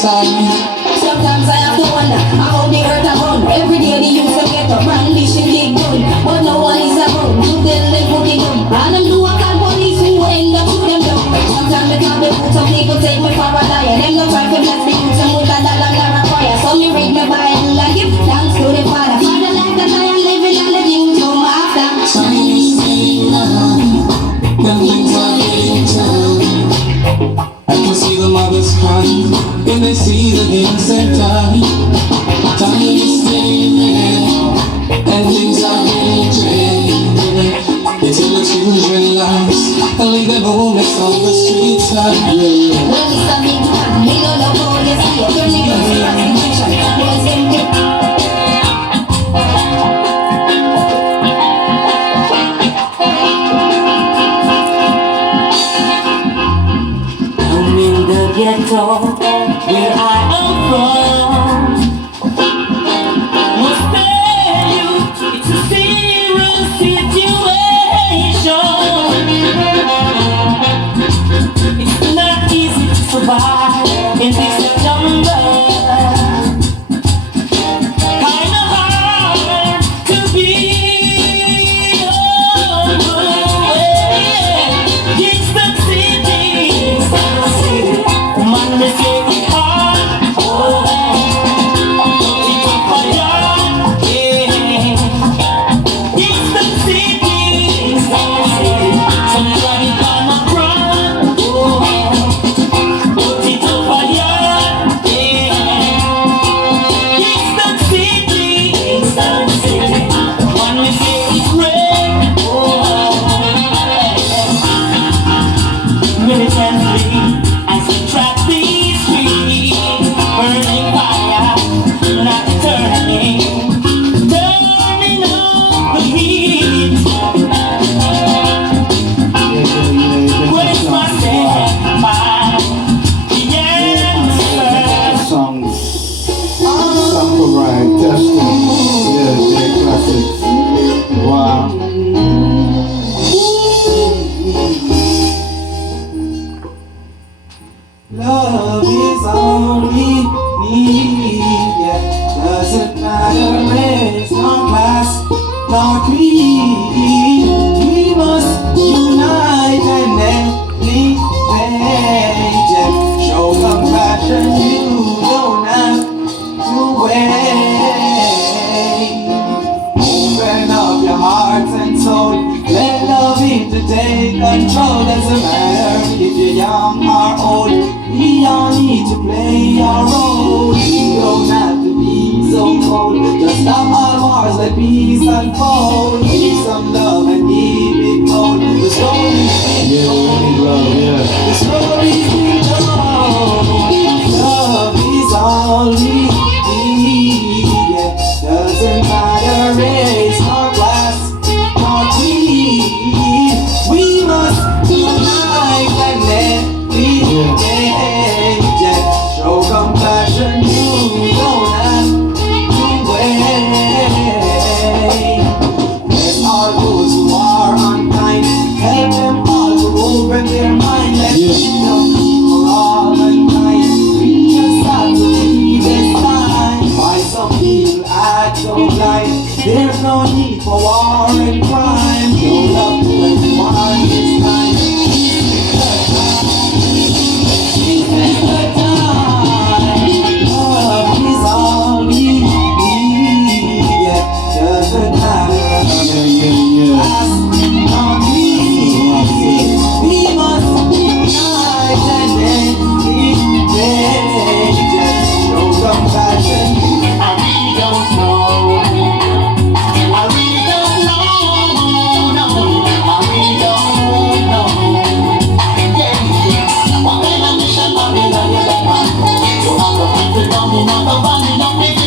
Sometimes I have to wonder how the earth I run. Every day the youth will get up. some people take me for a liar. Them no try to bless me with some with a dollar or a choir. So me read my Bible and give thanks to the Father for the life that I am living and the kingdom after. Time is getting long, the things are getting tough. I can see the mothers crying, and they see the innocent die. Time is getting there, and things are getting changed. They tell the children lies, and leave them homeless on the streets. Well, it's a big man, he don't know how you see it. Your niggas is prostitution, was empty. Ghetto, where I am from, must tell you it's a serious situation. It's not easy to survive in this jungle. Kinda hard to be humble. It's the city. Man, me say it hard, oh, don't it up for ya, yeah. It's the city, somebody gonna run, oh, don't it up for ya, yeah. It's the city, man, me say it's red, oh, militantly. As we track these streets, burning fire, not turning up the heat. Where's my step by the answer? Songs, sample right, testing, yeah, they're classics. Wow. Love is all we need, yeah. Doesn't matter race, nor class, nor creed. We must unite and elevate, yeah. Show compassion, you don't have to wait. Open up your hearts and soul, let love in to take control. Doesn't matter if you're young or old, we all need to play our role. We don't have to be so cold. Just stop all wars, let peace unfold. Give some love and keep it cold. The story's been told. The story's been told. Love is all we need, yeah. Doesn't matter race nor class nor creed. We must unite and let yeah. Show compassion, you don't have to wait. Let all those who are unkind, help them all to open their mind. Let them for all mankind. We just have to leave this time. Why some people act so blind? There's no need for war and crime. No love to everyone this time. Another